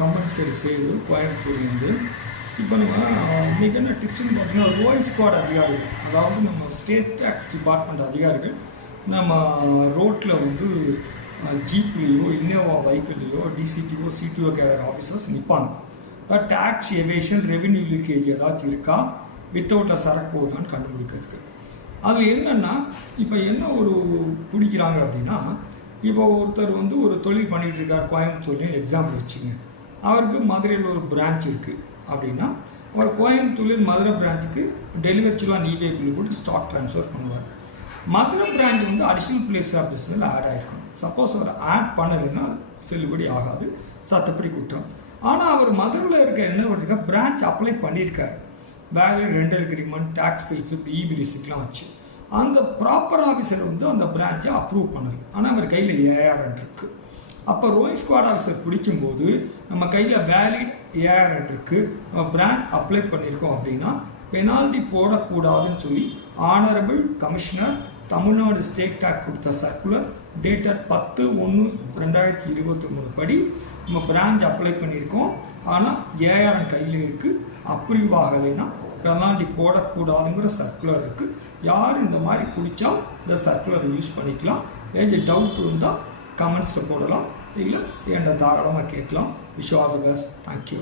Compulsory செய்து கோயம்புத்தூர்லேருந்து இப்போ நம்ம இன்றைக்கி என்ன டிப்ஸ்னு பார்த்தீங்கன்னா ரோயிங் ஸ்குவாட் அதிகாரிகள், அதாவது நம்ம ஸ்டேட் டேக்ஸ் டிபார்ட்மெண்ட் அதிகாரிகள் நம்ம ரோட்டில் வந்து ஜீப்லேயோ இன்னோவா பைக்லேயோ டிசிடிஓ சிடிஓ கேடர் ஆஃபீஸர்ஸ் நிற்பாங்க. டேக்ஸ் எவேஷன் ரெவென்யூ லீக்கேஜ் ஏதாச்சும் இருக்கா வித்தவுட் சரக்கு போகுதான்னு கண்டுபிடிக்கிறதுக்கு. அதில் என்னென்னா இப்போ என்ன ஒரு பிடிக்கிறாங்க அப்படின்னா, இப்போ ஒருத்தர் வந்து ஒரு தொழில் பண்ணிகிட்டு இருக்கார் கோயம்புத்தூர்லேயும் எக்ஸாம்பிள் வச்சுங்க. அவருக்கு மதுரையில் ஒரு பிரான்ச் இருக்குது அப்படின்னா அவர் கோயம்புத்தூர்லேயும் மதுரை பிரான்ச்சுக்கு டெலிவரி சுலான் இவேக்குள்ளே போட்டு ஸ்டாக் ட்ரான்ஸ்ஃபர் பண்ணுவார். மதுரை பிரான்ச் வந்து அடிஷ்னல் பிளேஸ் ஆஃப் பிஸ்னஸில் ஆட் ஆகிருக்கும். சப்போஸ் அவர் ஆட் பண்ணலைன்னா செல்லுபடி ஆகாது, சட்டப்படி குற்றம். ஆனால் அவர் மதுரையில் இருக்க என்ன பண்ணிருக்கா, பிரான்ச் அப்ளை பண்ணியிருக்காரு. Value rental agreement, tax receipt, EB ரிசிப்ட்லாம் வச்சு அந்த ப்ராப்பர் ஆஃபீஸர் வந்து அந்த பிரான்ச்சை அப்ரூவ் பண்ணல. ஆனால் அவர் கையில் ஏஆர்என் இருக்குது. அப்போ ரோயிங் ஸ்குவாட் ஆஃபீஸர் பிடிக்கும்போது நம்ம கையில் வேலிட் ஏஆர்என் இருக்குது, நம்ம பிரான்ச் அப்ளை பண்ணியிருக்கோம் அப்படின்னா பெனால்ட்டி போடக்கூடாதுன்னு சொல்லி honourable commissioner Tamil Nadu state tax கொடுத்த சர்க்குலர் டேட்டட் 10/1/2023 படி நம்ம பிரான்ச் அப்ளை பண்ணியிருக்கோம். ஆனால் ஏஆர்என் கையில் இருக்குது, அப்ரூவ் ஆகலைன்னா பெனால்ட்டி போடக்கூடாதுங்கிற சர்க்குலர் இருக்குது. யார் இந்த மாதிரி பிடிச்சா இந்த சர்க்குலரை யூஸ் பண்ணிக்கலாம். ஏதாவது டவுட் இருந்தால் கமெண்ட்ஸில் போடலாம், இல்லை என்கிட்ட தாராளமாக கேட்கலாம். Wish all the best. Thank you.